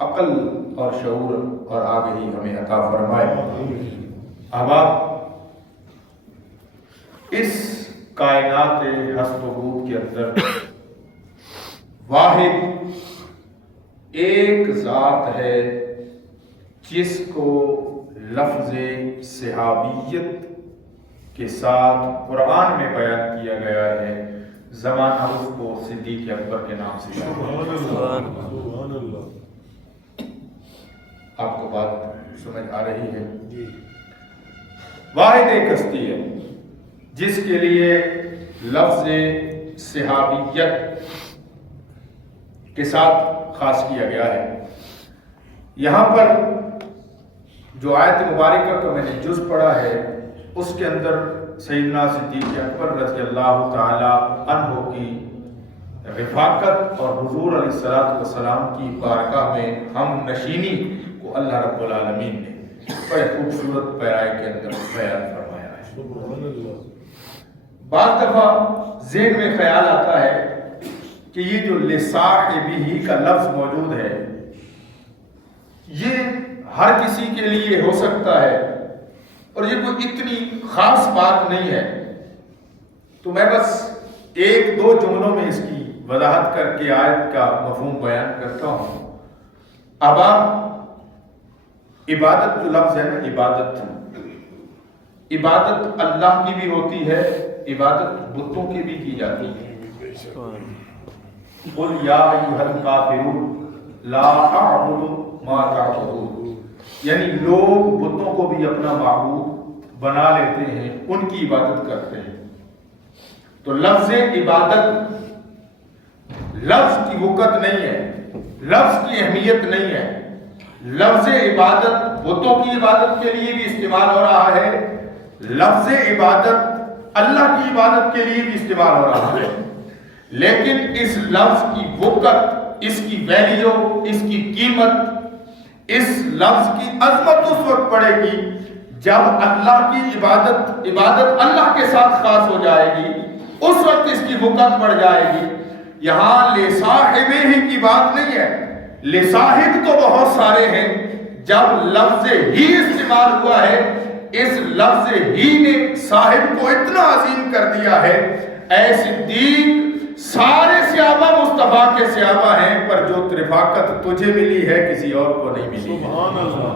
عقل اور شعور اور آگہی ہمیں عطا فرمائے۔ احباب، اس کائنات ہست و بود کے اندر واحد ایک ذات ہے جس کو لفظ صحابیت کے ساتھ قرآن میں بیان کیا گیا ہے، زمانہ اس کو صدیق اکبر کے نام سے جانا ہے۔ آپ کو بات سمجھ آ رہی ہے؟ واحد ایک ہستی ہے جس کے لیے لفظ صحابیت کے ساتھ خاص کیا گیا ہے۔ یہاں پر جو آیت مبارکہ کا میں نے جز پڑھا ہے، اس کے اندر سیدنا صدیق اکبر رضی اللہ تعالی عنہ کی رفاقت اور حضور علیہ السلام کی بارگاہ میں ہم نشینی کو اللہ رب العالمین نے بڑے خوبصورت پیرائے کے اندر بیان فرمایا ہے۔ بعض دفعہ ذہن میں خیال آتا ہے کہ یہ جو لصاحبہ کا لفظ موجود ہے، یہ ہر کسی کے لیے ہو سکتا ہے اور یہ کوئی اتنی خاص بات نہیں ہے، تو میں بس ایک دو جملوں میں اس کی وضاحت کر کے آیت کا مفہوم بیان کرتا ہوں۔ اب عبادت جو لفظ ہے نا، عبادت اللہ کی بھی ہوتی ہے، عبادت بتوں کی بھی کی جاتی ہے۔ قل یا ایھا الکافرون لا اعبد ما تعبدون، یعنی لوگ بتوں کو بھی اپنا معبود بنا لیتے ہیں، ان کی عبادت کرتے ہیں۔ تو لفظ عبادت لفظ کی وقت نہیں ہے، لفظ کی اہمیت نہیں ہے۔ لفظ عبادت بتوں کی عبادت کے لیے بھی استعمال ہو رہا ہے، لفظ عبادت اللہ کی عبادت کے لیے بھی استعمال ہو رہا ہے، لیکن اس لفظ کی وقت، اس کی ویلیو، اس کی قیمت، اس لفظ کی عظمت اس وقت پڑے گی جب اللہ کی عبادت اللہ کے ساتھ خاص ہو جائے گی، اس وقت اس کی وقت بڑھ جائے گی۔ یہاں لصاحبہ ہی کی بات نہیں ہے، لصاحب تو بہت سارے ہیں۔ جب لفظ ہی استعمال ہوا ہے، اس لفظ ہی نے صاحب کو اتنا عظیم کر دیا ہے۔ اے صدیق، سارے صحابہ مصطفیٰ کے صحابہ ہیں، پر جو رفاقت تجھے ملی ہے کسی اور کو نہیں ملی۔ سبحان اللہ۔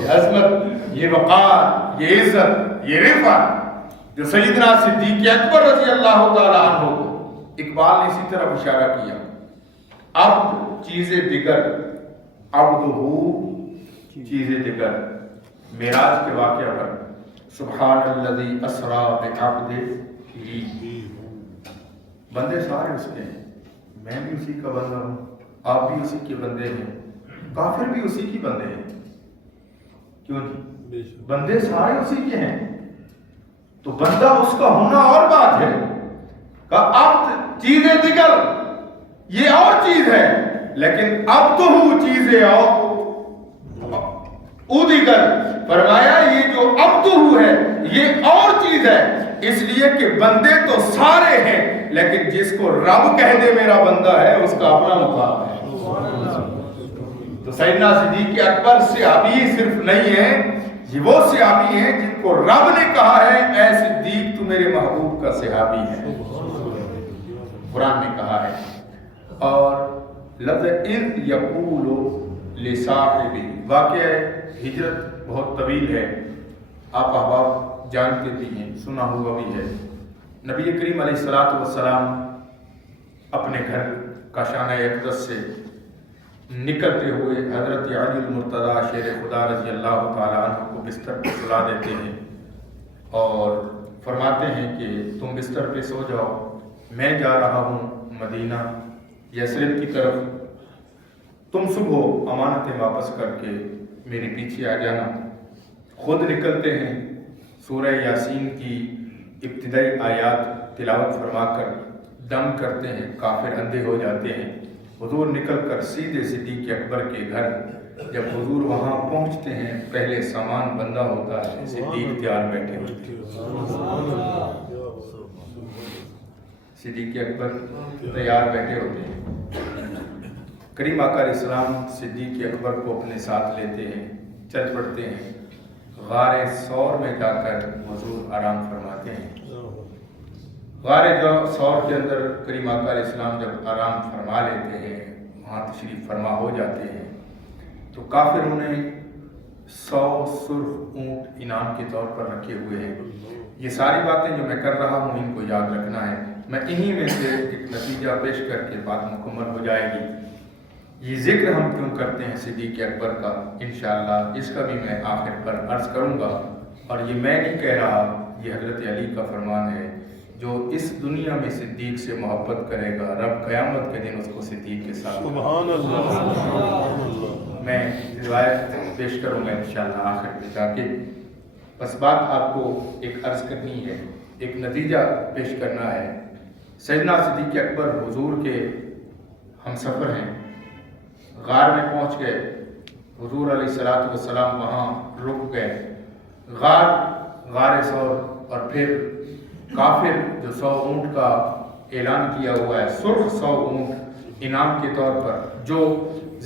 یہ عظمت، یہ وقار، یہ عزت، یہ رفعت جو سیدنا صدیق اکبر رضی اللہ تعالیٰ عنہ کو، اقبال نے اسی طرح اشارہ کیا، اب چیز دیگر عبدہ چیز دیگر، معراج کے واقعہ پر سبحان الذی اسریٰ بعبدہ، بندے سارے اس کے ہیں، میں بھی اسی کا بندہ ہوں، آپ بھی اسی کے بندے ہیں، کافر بھی اسی کی بندے ہیں، کیوں جی؟ بندے سارے اسی کے ہیں، تو بندہ اس کا ہونا اور بات ہے کہ اب چیزیں دیگر یہ اور چیز ہے، لیکن اب تو ہو چیزیں اور او دیگر، فرمایا یہ جو اب تو ہو ہے یہ اور چیز ہے، اس لیے کہ بندے تو سارے ہیں، لیکن جس کو رب کہہ دے میرا بندہ ہے اس کا اپنا مقام ہے۔ تو سیدنا صدیق اکبر صحابی صرف نہیں ہیں، یہ وہ صحابی ہیں جن کو رب نے کہا ہے اے صدیق تو میرے محبوب کا صحابی ہے، قرآن نے کہا ہے۔ اور لفظ اذ یقول لصاحبہ، واقعہ ہجرت بہت طویل ہے، آپ احباب جانتے بھی ہیں، سنا ہوا بھی ہے۔ نبی کریم علیہ السلام اپنے گھر کاشانہ اقدس سے نکلتے ہوئے حضرت علی المرتضیٰ شیر خدا رضی اللہ تعالیٰ عنہ کو بستر پر سلا دیتے ہیں اور فرماتے ہیں کہ تم بستر پہ سو جاؤ، میں جا رہا ہوں مدینہ یثرب کی طرف، تم صبح امانتیں واپس کر کے میرے پیچھے آ جانا۔ خود نکلتے ہیں، سورہ یاسین کی ابتدائی آیات تلاوت فرما کر دم کرتے ہیں، کافر اندھے ہو جاتے ہیں۔ حضور نکل کر سیدھے صدیق اکبر کے گھر، جب حضور وہاں پہنچتے ہیں پہلے سامان بندہ ہوتا ہے، صدیق تیار بیٹھے ہوتے ہیں، صدیق اکبر تیار بیٹھے ہوتے ہیں۔ کریم آقا علیہ السلام صدیق اکبر کو اپنے ساتھ لیتے ہیں، چل پڑتے ہیں، غار ثور میں جا کر حضور آرام فرماتے ہیں۔ غار ثور کے اندر کریم آقا علیہ السلام جب آرام فرما لیتے ہیں، وہاں تشریف فرما ہو جاتے ہیں، تو کافروں نے 100 سرخ اونٹ انعام کے طور پر رکھے ہوئے ہیں۔ یہ ساری باتیں جو میں کر رہا ہوں ان کو یاد رکھنا ہے، میں انہی میں سے ایک نتیجہ پیش کر کے بات مکمل ہو جائے گی۔ یہ ذکر ہم کیوں کرتے ہیں صدیق اکبر کا، انشاءاللہ اس کا بھی میں آخر پر عرض کروں گا، اور یہ میں نہیں کہہ رہا، یہ حضرت علی کا فرمان ہے، جو اس دنیا میں صدیق سے محبت کرے گا رب قیامت کے دن اس کو صدیق کے ساتھ سبحان اللہ۔ میں روایت پیش کروں گا انشاءاللہ آخر میں جا کے۔ بس بات آپ کو ایک عرض کرنی ہے، ایک نتیجہ پیش کرنا ہے۔ سیدنا صدیق اکبر حضور کے ہم سفر ہیں، غار میں پہنچ گئے، حضور علیہ السلام وہاں رک گئے، غار ثور، اور پھر کافر جو 100 اونٹ کا اعلان کیا ہوا ہے، سرخ 100 اونٹ انعام کے طور پر، جو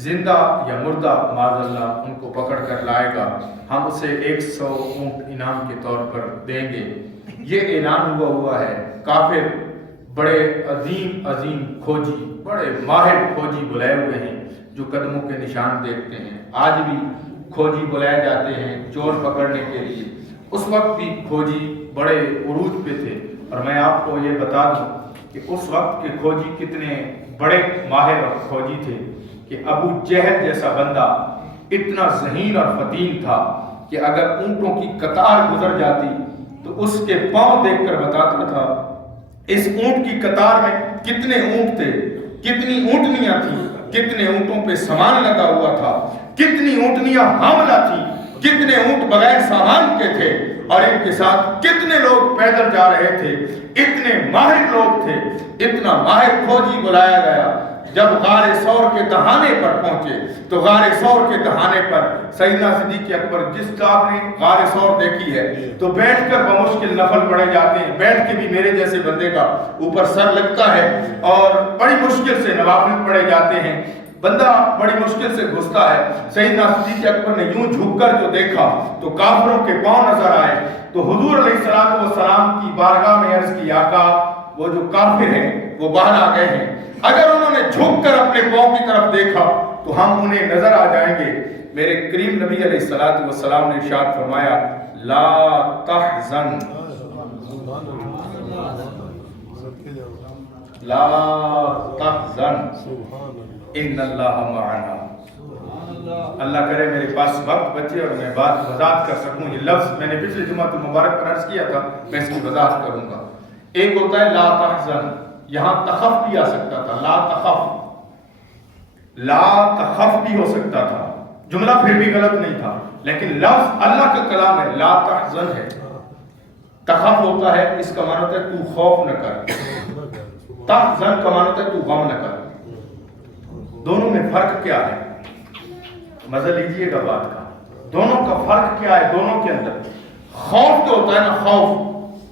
زندہ یا مردہ معاذ اللہ ان کو پکڑ کر لائے گا، ہم اسے 100 اونٹ انعام کے طور پر دیں گے، یہ اعلان ہوا ہے۔ کافر بڑے عظیم کھوجی، بڑے ماہر کھوجی بلائے ہوئے ہیں، جو قدموں کے نشان دیکھتے ہیں۔ آج بھی کھوجی بلائے جاتے ہیں چور پکڑنے کے لیے، اس وقت بھی کھوجی بڑے عروج پہ تھے، اور میں آپ کو یہ بتا دوں کہ اس وقت کے کھوجی کتنے بڑے ماہر اور کھوجی تھے کہ ابو جہل جیسا بندہ اتنا ذہین اور فتین تھا کہ اگر اونٹوں کی قطار گزر جاتی تو اس کے پاؤں دیکھ کر بتاتا تھا اس اونٹ کی قطار میں کتنے اونٹ تھے، کتنی اونٹنیاں تھیں، کتنے اونٹوں پہ سامان لگا ہوا تھا، کتنی اونٹنیاں حاملہ تھیں، کتنے اونٹ بغیر سامان کے تھے، اور ان کے ساتھ کتنے لوگ پیدل جا رہے تھے۔ اتنے ماہر لوگ تھے، اتنا ماہر کھوجی بلایا گیا۔ جب غار ثور کے دہانے پر پہنچے تو غار ثور کے دہانے پر سیدنا صدیق اکبر، جس کا آپ نے غار ثور دیکھی ہے تو بیٹھ کر بمشکل نفل پڑھے جاتے ہیں، بیٹھ کے بھی میرے جیسے بندے کا اوپر سر لگتا ہے، اور بڑی مشکل سے نوافل پڑھے جاتے ہیں، بندہ بڑی مشکل سے گھستا ہے۔ سیدنا صدیق اکبر نے یوں جھک کر جو دیکھا تو کافروں کے پاؤں نظر آئے، تو حضور علیہ السلام کی بارگاہ میں عرض کی، آقا وہ جو کافر ہیں وہ باہر آ گئے ہیں، اگر انہوں نے جھک کر اپنے پاؤں کی طرف دیکھا تو ہم انہیں نظر آ جائیں گے۔ میرے کریم نبی علیہ السلام نے ارشاد فرمایا، لا تحزن، لا تحزن ان اللہ معنا۔ اللہ کرے میرے پاس وقت بچے اور میں بات وضاحت کر سکوں۔ یہ لفظ میں نے پچھلے جمعہ مبارک پر عرض کیا تھا، میں اس کی وضاحت کروں گا۔ ایک ہوتا ہے لا تحزن، یہاں تخف بھی آ سکتا تھا، لا تخف، لا تخف بھی ہو سکتا تھا، جملہ پھر بھی غلط نہیں تھا، لیکن لفظ اللہ کا کلام ہے، لا تحزن ہے۔ تخف ہوتا ہے، اس کا معنی ہوتا ہے تو خوف نہ کر، تحزن کا معنی ہوتا ہے تو غم نہ کر۔ دونوں میں فرق کیا ہے؟ مزہ لیجئے گا بات کا، دونوں کا فرق کیا ہے؟ دونوں کے اندر خوف جو ہوتا ہے نا، خوف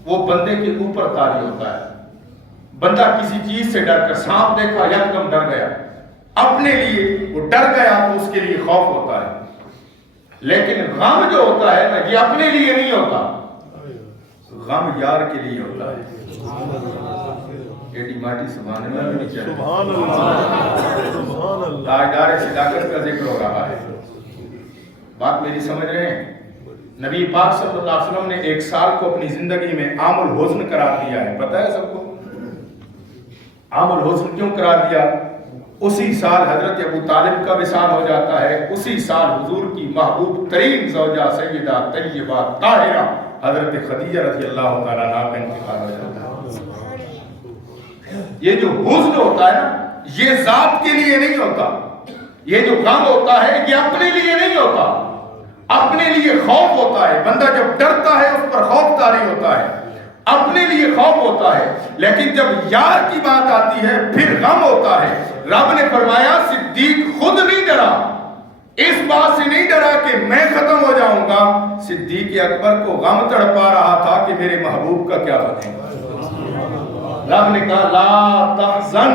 وہ بندے کے اوپر طاری ہوتا ہے، بندہ کسی چیز سے ڈر کر، سانپ دیکھا یکدم ڈر گیا، اپنے لیے وہ ڈر گیا تو اس کے لیے خوف ہوتا ہے۔ لیکن غم جو ہوتا ہے نا، یہ اپنے لیے نہیں ہوتا، غم یار کے لیے ہوتا ہے۔ ایڈی ماٹی سبحان اللہ بھی نہیں چاہے، سبحان اللہ، سبحان اللہ۔ تاجدار صداقت کا ذکر ہو رہا ہے، بات میری سمجھ رہے ہیں؟ نبی پاک صلی اللہ علیہ وسلم نے 1 سال کو اپنی زندگی میں عام الحزن قرار دیا ہے، پتہ ہے سب کو عام الحزن کیوں قرار دیا؟ اسی سال حضرت ابو طالب کا وصال ہو جاتا ہے، اسی سال حضور کی محبوب ترین زوجہ سیدہ طیبہ طاہرہ حضرت خدیجہ رضی اللہ تعالیٰ عنہا کا انتقال ہو جاتا ہے۔ یہ جو حزن ہوتا ہے نا، یہ ذات کے لیے نہیں ہوتا، یہ جو غم ہوتا ہے یہ اپنے لیے نہیں ہوتا، اپنے لیے خوف ہوتا ہے، بندہ جب ڈرتا ہے اس پر خوف طاری ہوتا ہے، اپنے لیے خوف ہوتا ہے، لیکن جب یار کی بات آتی ہے پھر غم ہوتا ہے۔ رب نے فرمایا صدیق خود نہیں ڈرا، اس بات سے نہیں ڈرا کہ میں ختم ہو جاؤں گا، صدیق اکبر کو غم تڑپا رہا تھا کہ میرے محبوب کا کیا بنے گا۔ رب نے کہا لا تحزن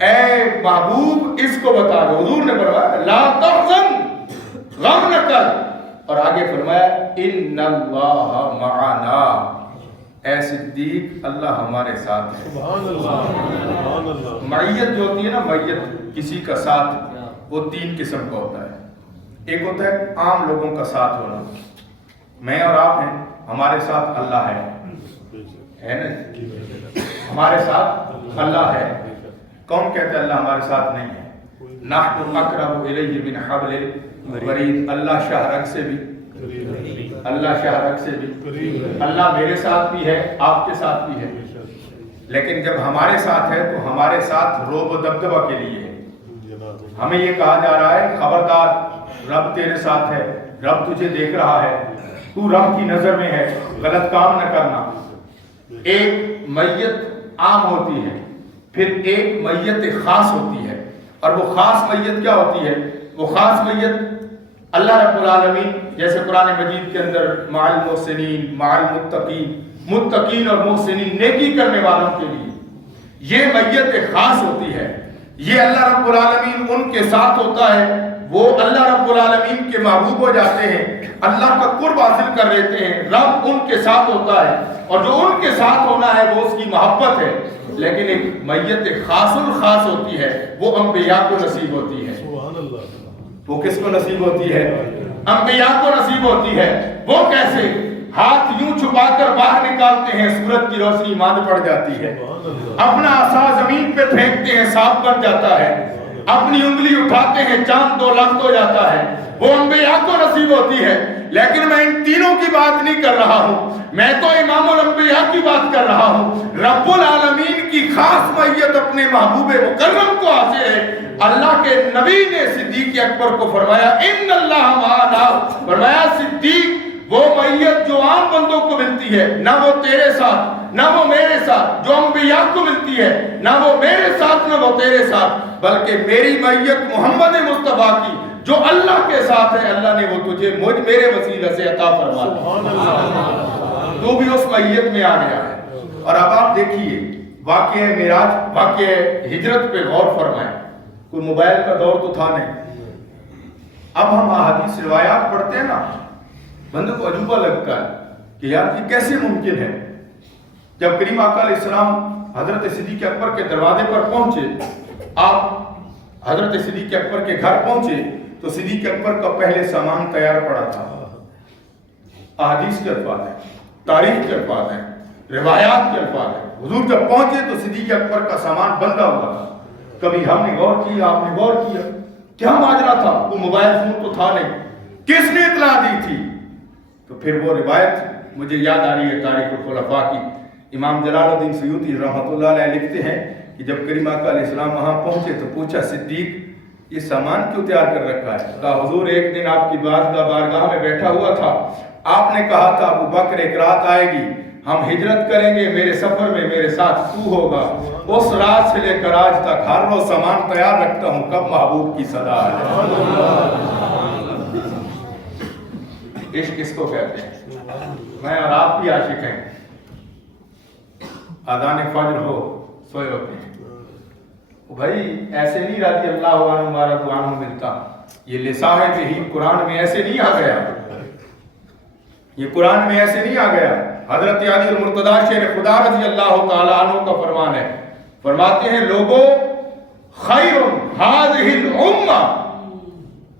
اے محبوب اس کو بتا دو. حضور نے فرمایا لا تحزن، غم نہ کر، اور آگے فرمایا ان اللہ معنا، اے صدیق اللہ ہمارے ساتھ ہے. سبحان اللہ سبحان اللہ. معیت جو ہوتی ہے نا، معیت کسی کا ساتھ، وہ تین قسم کا ہوتا ہے. ایک ہوتا ہے عام لوگوں کا ساتھ ہونا، میں اور آپ ہیں، ہمارے ساتھ اللہ ہے نا، ہمارے ساتھ اللہ ہے. کون کہتا ہے اللہ ہمارے ساتھ نہیں ہے؟ نحن اقرب الیہ من حبل الورید، اللہ شاہ رگ سے بھی، اللہ شاہ رگ سے بھی، اللہ میرے ساتھ بھی ہے، آپ کے ساتھ بھی ہے. لیکن جب ہمارے ساتھ ہے تو ہمارے ساتھ روب و دبدبہ کے لیے ہے. ہمیں یہ کہا جا رہا ہے خبردار رب تیرے ساتھ ہے، رب تجھے دیکھ رہا ہے، تو رب کی نظر میں ہے، غلط کام نہ کرنا. ایک میت عام ہوتی ہے، پھر ایک میت خاص ہوتی ہے. اور وہ خاص میت کیا ہوتی ہے؟ وہ خاص میت اللہ رب العالمین جیسے قرآن مجید کے اندر مع المحسنین، مع المتقین، متقین اور محسنین نیکی کرنے والوں کے لیے یہ میت خاص ہوتی ہے. یہ اللہ رب العالمین ان کے ساتھ ہوتا ہے، وہ اللہ رب العالمین کے محبوب ہو جاتے ہیں، اللہ کا قرب حاصل کر لیتے ہیں، رب ان کے ساتھ ہوتا ہے، اور جو ان کے ساتھ ہونا ہے وہ اس کی محبت ہے. لیکن ایک میت خاص الخاص ہوتی ہے، وہ انبیاء کو نصیب ہوتی ہے. سبحان اللہ. وہ کس کو نصیب ہوتی ہے؟ انبیاء کو نصیب ہوتی ہے. وہ کیسے؟ ہاتھ یوں چھپا کر باہر نکالتے ہیں، سورج کی روشنی ماند پڑ جاتی ہے، اپنا عصا زمین پہ پھینکتے ہیں، سانپ بن جاتا ہے، اپنی انگلی اٹھاتے ہیں، چاند 2 لخت ہو جاتا ہے. وہ انبیاء کو نصیب ہوتی ہے. لیکن میں ان تینوں کی بات نہیں کر رہا ہوں، میں تو امام الانبیاء کی بات کر رہا ہوں. رب العالمین کی خاص میت اپنے محبوب مکرم کو حاصل ہے. اللہ کے نبی نے صدیق اکبر کو فرمایا ان اللہ معنا، فرمایا صدیق وہ میت جو عام بندوں کو ملتی ہے، نہ وہ تیرے ساتھ نہ وہ میرے ساتھ، جو انبیاء کو ملتی ہے نہ وہ میرے ساتھ نہ وہ تیرے ساتھ، بلکہ میری میت محمد مصطفیٰ کی جو اللہ کے ساتھ ہے، اللہ نے وہ تجھے میرے وسیلہ سے عطا فرما دی. تو بھی اس میت میں آ گیا ہے. اور اب آپ دیکھیے واقعہ معراج، واقعہ ہجرت پہ غور فرمائیں. کوئی موبائل کا دور تو تھا نہیں. اب ہم احادیث روایات پڑھتے ہیں نا، بندے کو عجوبہ لگتا ہے کہ یار یہ کیسے ممکن ہے. جب کریم آقا علیہ السلام حضرت صدیق اکبر کے دروازے پر پہنچے، آپ حضرت صدیق اکبر کے گھر پہنچے تو صدیق اکبر کا پہلے سامان تیار پڑا تھا. احادیث کے الفاظ ہیں، تاریخ کے الفاظ ہیں، روایات کے الفاظ ہیں. حضور جب پہنچے تو صدیق اکبر کا سامان بندہ ہوا تھا. کبھی ہم نے غور کیا، آپ نے غور کیا کیا ماجرا تھا؟ وہ موبائل فون تو تھا نہیں، کس نے اطلاع دی تھی؟ تو پھر وہ روایت مجھے یاد آ رہی ہے تاریخ الخلفاء کی. امام جلال الدین سیوطی رحمۃ اللہ علیہ لکھتے ہیں کہ جب کریم آقا علیہ السلام وہاں پہنچے تو پوچھا صدیق یہ سامان کیوں تیار کر رکھا ہے؟ کہا حضور ایک دن آپ کی بارگاہ میں بیٹھا ہوا تھا، آپ نے کہا تھا ابو بکر ایک رات آئے گی ہم ہجرت کریں گے، میرے سفر میں میرے ساتھ تو ہوگا. اس رات سے لے کر آج تک ہر روز سامان تیار رکھتا ہوں، کب محبوب کی صدا ہے. عشق کس کو کہتے ہیں؟ میں اور آپ بھی عاشق ہیں. اذان فجر ہو سوئے ہوتے ہیں بھائی، ایسے نہیں رضی اللہ عنہ مرض عنہ ملتا. یہ لصاحب ہی قرآن میں ایسے نہیں آ گیا، یہ قرآن میں ایسے نہیں آ گیا. حضرت علی المرتضی شیر خدا رضی اللہ تعالی عنہ کا فرمان ہے، فرماتے ہیں لوگوں خیر هذه الامہ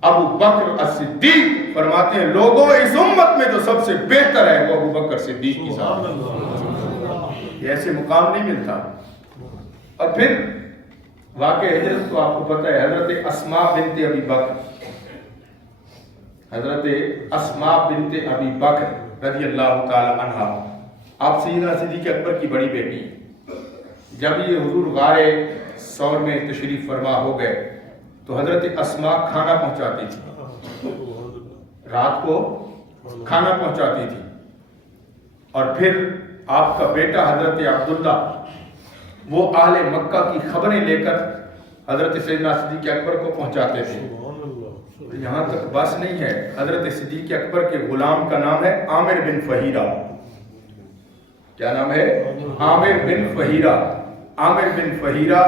ابو بکر الصدیق، فرماتے ہیں لوگوں اس امت میں جو سب سے بہتر ہے وہ ابو بکر صدیق کی ذات. یہ ایسے مقام نہیں ملتا. اور پھر واقع ہجرت تو آپ کو پتہ ہے، حضرت اسماء بنت ابی بکر، حضرت اسماء بنت ابی بکر رضی اللہ تعالی عنہ، آپ سیدنا صدیق اکبر کی بڑی بیٹی. جب یہ حضور غار ثور میں تشریف فرما ہو گئے تو حضرت اسماء کھانا پہنچاتی تھی، رات کو کھانا پہنچاتی تھی. اور پھر آپ کا بیٹا حضرت عبداللہ وہ اہل مکہ کی خبریں لے کر حضرت سیدنا صدیق اکبر کو پہنچاتے تھے. یہاں تک بس نہیں ہے، حضرت صدیق اکبر کے غلام کا نام ہے عامر بن فہیرہ. کیا نام ہے؟ عامر بن فہیرہ. عامر بن فہیرہ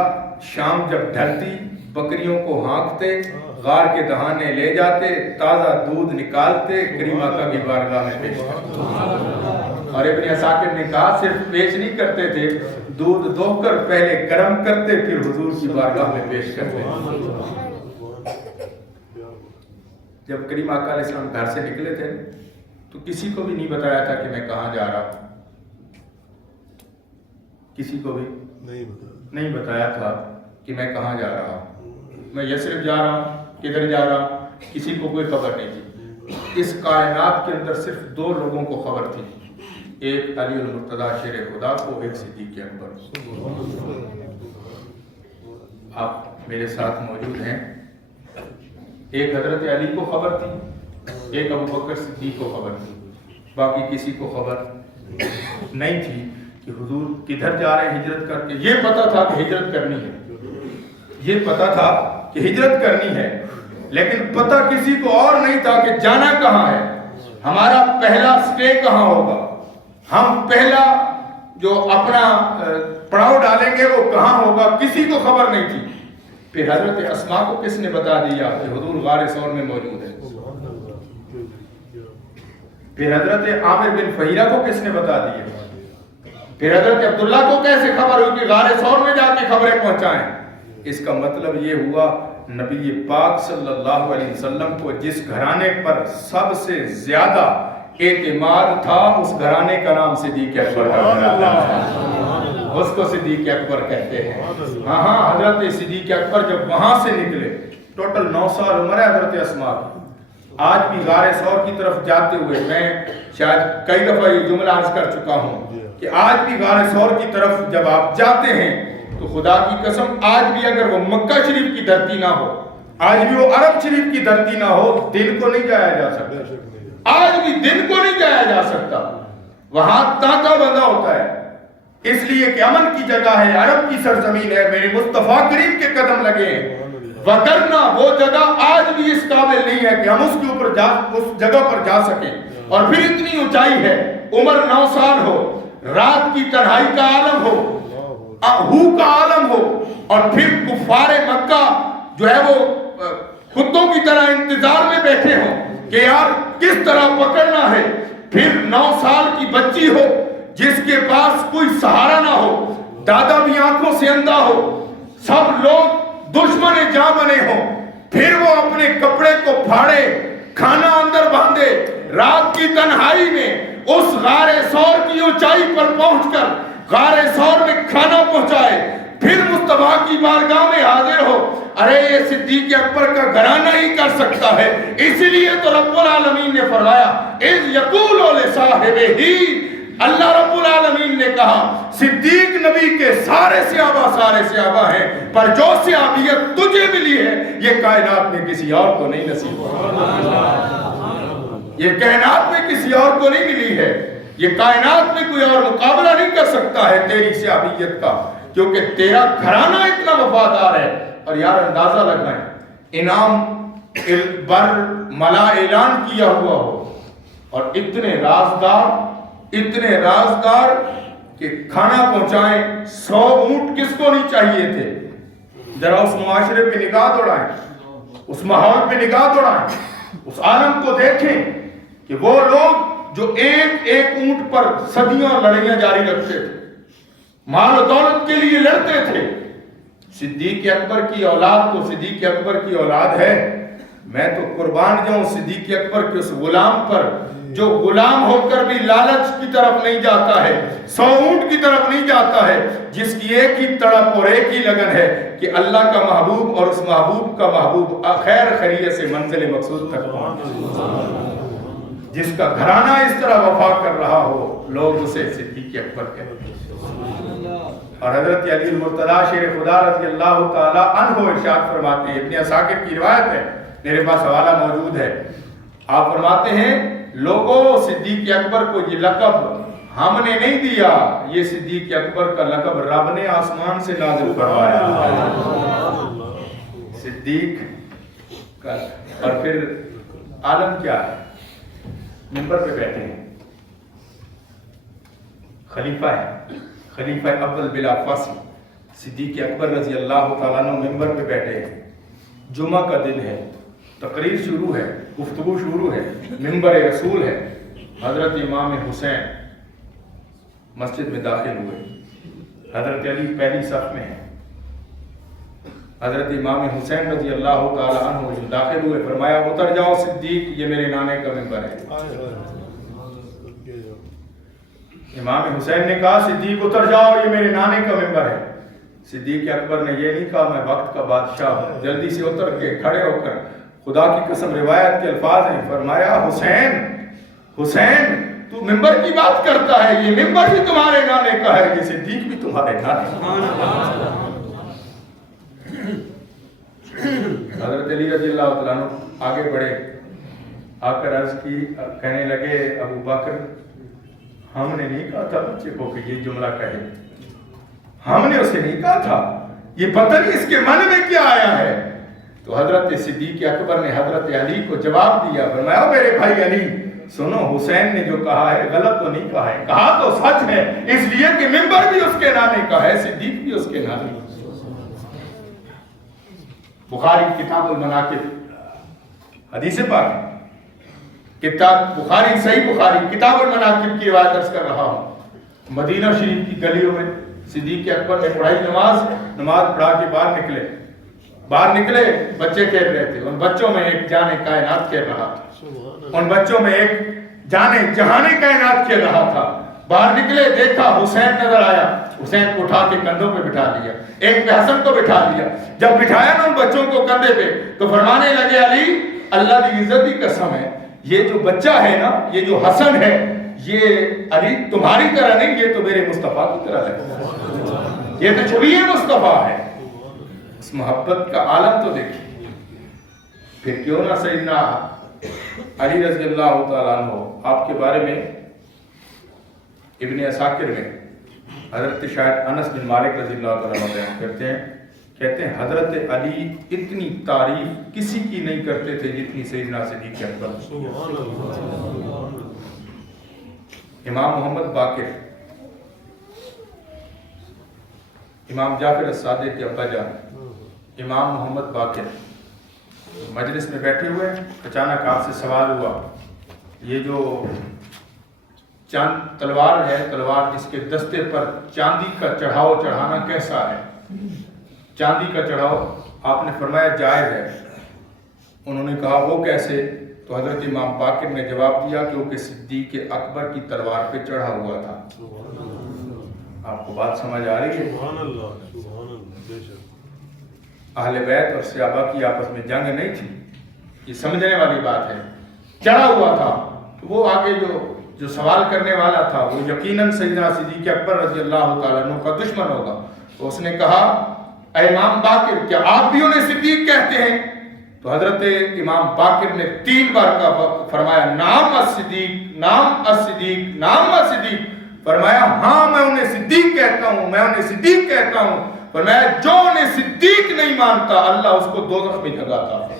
شام جب ڈھلتی بکریوں کو ہانکتے، غار کے دہانے لے جاتے، تازہ دودھ نکالتے، کریمہ کا بھی بارگاہ میں پیش کرتے۔ اور ابن عساکر نے کہا صرف پیش نہیں کرتے تھے، دودھ دو کر پہلے گرم کرتے پھر حضور کی بارگاہ میں پیش کرتے۔ جب کریمہ علیہ السلام گھر سے نکلے تھے تو کسی کو بھی نہیں بتایا تھا کہ میں کہاں جا رہا ہوں، کسی کو بھی نہیں بتایا تھا کہ میں کہاں جا رہا ہوں، میں یثرب جا رہا ہوں، کدھر جا رہا ہوں، کسی کو کوئی خبر نہیں تھی۔ اس کائنات کے اندر صرف دو لوگوں کو خبر تھی، ایک علی المرتضیٰ شیر خدا کو، ایک صدیق اکبر۔ آپ میرے ساتھ موجود ہیں، ایک حضرت علی کو خبر تھی، ایک ابو بکر صدیق کو خبر تھی، باقی کسی کو خبر نہیں تھی کہ حضور کدھر جا رہے ہیں ہجرت کر کے۔ یہ پتا تھا کہ ہجرت کرنی ہے، یہ پتا تھا کہ ہجرت کرنی ہے، لیکن پتا کسی کو اور نہیں تھا کہ جانا کہاں ہے، ہمارا پہلا سٹے کہاں ہوگا، ہم پہلا جو اپنا پڑاؤ ڈالیں گے وہ کہاں ہوگا، کسی کو خبر نہیں تھی۔ پھر حضرت اسماء کو کس نے بتا دیا کہ حضور غار ثور میں موجود ہے؟ پھر حضرت عامر بن فہیرہ کو کس نے بتا دیا؟ پھر حضرت عبداللہ کو کیسے خبر ہوئی کہ غار ثور میں جا کے خبریں پہنچائیں؟ اس کا مطلب یہ ہوا نبی پاک صلی اللہ علیہ وسلم کو جس گھرانے پر سب سے زیادہ اعتماد تھا اس گھرانے کا نام صدیق اکبر ہے، اس کو صدیق اکبر کہتے ہیں۔ ہاں حضرت صدیق اکبر جب وہاں سے نکلے، ٹوٹل 9 سال عمر ہے حضرت اسماء کی، آج بھی غار ثور کی طرف جاتے ہوئے میں شاید کئی دفعہ یہ جملہ عرض کر چکا ہوں کہ آج بھی غار ثور کی طرف جب آپ جاتے ہیں تو خدا کی قسم آج بھی اگر وہ مکہ شریف کی دھرتی نہ ہو، آج بھی وہ عرب شریف کی دھرتی نہ ہو، دل کو نہیں جایا جا سکتا، آج بھی دل کو نہیں جایا جا سکتا، وہاں تانتا بندہ ہوتا ہے، اس لیے کہ امن کی جگہ ہے، عرب کی سرزمین ہے، میرے مصطفیٰ کریم کے قدم لگے ہیں، وگرنہ وہ جگہ آج بھی اس قابل نہیں ہے کہ ہم اس کے اوپر اس جگہ پر جا سکیں۔ اور پھر اتنی اونچائی ہے، عمر 9 سال ہو، رات کی تنہائی کا عالم ہو، ہو کا عالم ہو، اور پھر کفار مکہ جو ہے وہ کتوں کی طرح انتظار میں بیٹھے ہوں کہ یار کس طرح پکڑنا ہے، پھر 9 سال کی بچی ہو جس کے پاس کوئی سہارا نہ ہو، دادا بھی آنکھوں سے اندھا ہو، سب لوگ دشمن جاں بنے ہوں، پھر وہ اپنے کپڑے کو پھاڑے، کھانا اندر باندھے، رات کی تنہائی میں اس غار ثور کی اونچائی پر پہنچ کر غار ثور میں کھانا پہنچائے، پھر مصطفیٰ کی بارگاہ میں حاضر ہو۔ ارے یہ صدیق اکبر کا گھرانہ ہی کر سکتا ہے، اسی لیے تو رب العالمین نے فرمایا اذ یقول لصاحبہ، اللہ رب العالمین نے کہا صدیق نبی کے سارے صحابہ ہیں، پر جو صحابیت تجھے ملی ہے یہ کائنات میں کسی اور کو نہیں نصیب ہوئی، یہ کائنات میں کسی اور کو نہیں ملی ہے، یہ کائنات میں کوئی اور مقابلہ نہیں کر سکتا ہے تیری صحابیت کا، کیونکہ تیرا گھرانہ اتنا وفادار ہے۔ اور یار اندازہ لگائیں، انعام بر ملا اعلان کیا ہوا ہو اور اتنے رازدار کہ کھانا پہنچائیں، 100 اونٹ کس کو نہیں چاہیے تھے؟ ذرا اس معاشرے پہ نگاہ دوڑائیں، اس ماحول پہ نگاہ دوڑائیں، اس عالم کو دیکھیں کہ وہ لوگ جو ایک اونٹ پر صدیوں لڑائیاں جاری رکھتے تھے، مال و دولت کے لیے لڑتے تھے۔ صدیق اکبر کی اولاد تو صدیق اکبر کی اولاد ہے، میں تو قربان جاؤں صدیق اکبر کے اس غلام پر جو غلام ہو کر بھی لالچ کی طرف نہیں جاتا ہے، 100 اونٹ کی طرف نہیں جاتا ہے، جس کی ایک ہی تڑپ اور ایک ہی لگن ہے کہ اللہ کا محبوب اور اس محبوب کا محبوب خیر خیریت سے منزل مقصود تک پہنچے، جس کا گھرانہ اس طرح وفا کر رہا ہو، لوگ اسے صدیق اکبر کہتے ہیں۔ اور حضرت علی المرتضیٰ شیر خدا رضی اللہ تعالیٰ عنہ ارشاد فرماتے ہیں، ابن عساکر کی روایت ہے، میرے پاس حوالہ موجود ہے، آپ فرماتے ہیں لوگوں صدیق اکبر کو یہ لقب ہم نے نہیں دیا، یہ صدیق اکبر کا لقب رب نے آسمان سے نازل فرمایا، صدیق کا۔ اور پھر عالم کیا ہے، منبر پہ بیٹھے ہیں، خلیفہ ہے، خلیفہ اول بلا فصل، صدیق اکبر رضی اللہ تعالیٰ عنہ ممبر پہ بیٹھے ہیں، جمعہ کا دن ہے، تقریر شروع ہے، گفتگو شروع ہے، ممبر رسول ہے، حضرت امام حسین مسجد میں داخل ہوئے، حضرت علی پہلی صف میں ہے، حضرت امام حسین رضی اللہ تعالیٰ عنہ جو داخل ہوئے فرمایا اتر جاؤ صدیق، یہ میرے نانے کا ممبر ہے۔ امام حسین نے کہا صدیق اتر جاؤ، یہ میرے نانے کا ممبر ہے۔ صدیق اکبر نے یہ نہیں کہا میں وقت کا بادشاہ ہوں، جلدی سے اتر کے کھڑے ہو کر خدا کی قسم روایت کے الفاظ ہیں، فرمایا حسین حسین تو ممبر کی بات کرتا ہے، یہ ممبر بھی تمہارے نانے کا ہے، یہ صدیق بھی تمہارے نانے کا ہے۔ حضرت علی رضی اللہ تعالیٰ عنہ آگے بڑھے، آ کر عرض کی، کہنے لگے ابو بکر ہم نے نہیں کہا تھا بچے کو کہ یہ جملہ کہے، ہم نے اسے نہیں کہا تھا، یہ پتہ نہیں اس کے من میں کیا آیا ہے۔ تو حضرت صدیق اکبر نے حضرت علی کو جواب دیا، فرمایا میرے بھائی علی سنو، حسین نے جو کہا ہے غلط تو نہیں کہا ہے، کہا تو سچ ہے، اس لیے کہ ممبر بھی اس کے نانے کا ہے، صدیق بھی اس کے نانے کا ہے۔ بخاری کتاب المناقب حدیث پاک، کتاب بخاری صحیح بخاری کتاب المناقب کی روایت درس کر رہا ہوں۔ مدینہ شریف کی گلیوں میں صدیق اکبر نے پڑھائی نماز پڑھا کے باہر نکلے، بچے کھیل رہے تھے، ان بچوں میں ایک جانے کائنات کھیل رہا تھا، ان بچوں میں ایک جانے جہانے کائنات کھیل رہا تھا۔ باہر نکلے، دیکھا حسین نظر آیا، حسین کو اٹھا کے کندھوں پہ بٹھا لیا، ایک پہ حسن کو بٹھا لیا۔ جب بٹھایا نا ان بچوں کو کندھے پہ تو فرمانے لگے علی اللہ کی عزت کی قسم ہے، یہ جو بچہ ہے نا، یہ جو حسن ہے، یہ علی تمہاری طرح نہیں، یہ تو میرے مصطفیٰ کی طرح ہے، یہ تو چھوڑیے مصطفیٰ ہے۔ اس محبت کا عالم تو دیکھیے۔ پھر کیوں نہ سیدنا علی رضی اللہ تعالیٰ عنہ، آپ کے بارے میں ابن عساکر میں حضرت شاید انس بن مالک رضی اللہ تعالیٰ عنہ بیان کہتے ہیں حضرت علی اتنی تعریف کسی کی نہیں کرتے تھے جتنی سیدنا صدیق اکبر۔ امام محمد باقر، امام جعفر الصادق کے ابا جان امام محمد باقر مجلس میں بیٹھے ہوئے، اچانک آپ سے سوال ہوا، یہ جو چاند تلوار ہے، تلوار جس کے دستے پر چاندی کا چڑھاؤ چڑھانا کیسا ہے؟ چاندی کا چڑھاؤ آپ نے فرمایا جائز ہے۔ انہوں نے کہا وہ کیسے؟ تو حضرت امام باقر نے جواب دیا کیونکہ صدیق اکبر کی تلوار پہ چڑھا ہوا تھا۔ آپ کو بات سمجھ آ رہی ہے؟ اہل بیت اور صحابہ کی آپس میں جنگ نہیں تھی، یہ سمجھنے والی بات ہے۔ چڑھا ہوا تھا تو وہ آگے جو سوال کرنے والا تھا وہ یقیناً سیدنا صدیق اکبر رضی اللہ تعالیٰ عنہ کا دشمن ہوگا۔ تو اس نے کہا اے امام باقر کیا آپ بھی انہیں صدیق کہتے ہیں؟ تو حضرت امام باقر نے 3 بار کا فرمایا نام الصدیق، نام الصدیق، نام الصدیق، فرمایا ہاں میں انہیں صدیق کہتا ہوں، میں انہیں صدیق کہتا ہوں، فرمایا جو انہیں صدیق نہیں مانتا اللہ اس کو دوزخ میں جگاتا ہے۔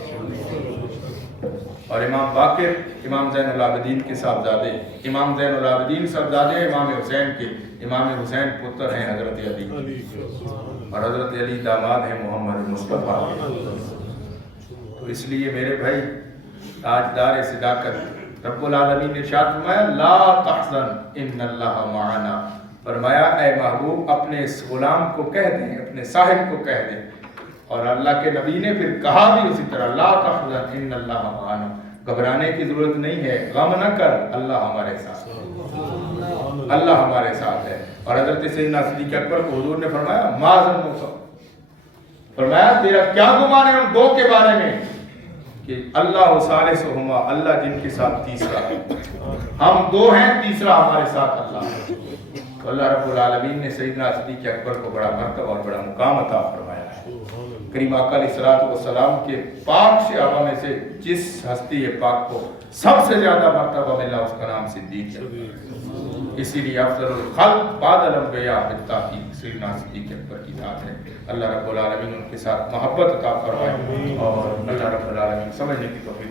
اور امام باقر امام زین العابدین کے صاحبزادے، امام زین العابدین صاحبزادے امام حسین کے، امام حسین پتر ہیں حضرت علی، اور حضرت علی داماد ہیں محمد مصطفیٰ۔ تو اس لیے میرے بھائی تاجدار صداقت رب العالمین نے ارشاد فرمایا لا تحزن ان اللہ معنا، فرمایا اے محبوب اپنے اس غلام کو کہہ دیں، اپنے صاحب کو کہہ دیں۔ اور اللہ کے نبی نے پھر کہا بھی اسی طرح لا تحزن ان اللہ معنا، گھبرانے کی ضرورت نہیں ہے، غم نہ کر، اللہ ہمارے ساتھ ہے، اللہ ہمارے ساتھ ہے۔ اور حضرت سیدنا صدیق اکبر کو حضور نے فرمایا ما ظنک، فرمایا تیرا کیا گمان ہے ان 2 کے بارے میں کہ اللہ ثالثہما، اللہ جن کے ساتھ تیسرا ہے، ہم 2 ہیں تیسرا ہمارے ساتھ اللہ ہے۔ تو اللہ رب العالمین نے سیدنا صدیق اکبر کو بڑا مرتبہ اور بڑا مقام عطا فرمایا ہے۔ کریم آقا علیہ الصلوۃ والسلام کے پاک صحابہ میں سے جس ہستی پاک کو سب سے زیادہ مرتبہ ملا اس کا نام صدیق ہے، اسی لیے افضل الخلق بعد الانبیاء بالتحقیق سیدنا صدیق اکبر کی ذات ہے۔ اللہ رب العالمین ان کے ساتھ محبت عطا فرمائے اور اللہ رب العالمین سمجھنے کی توفیق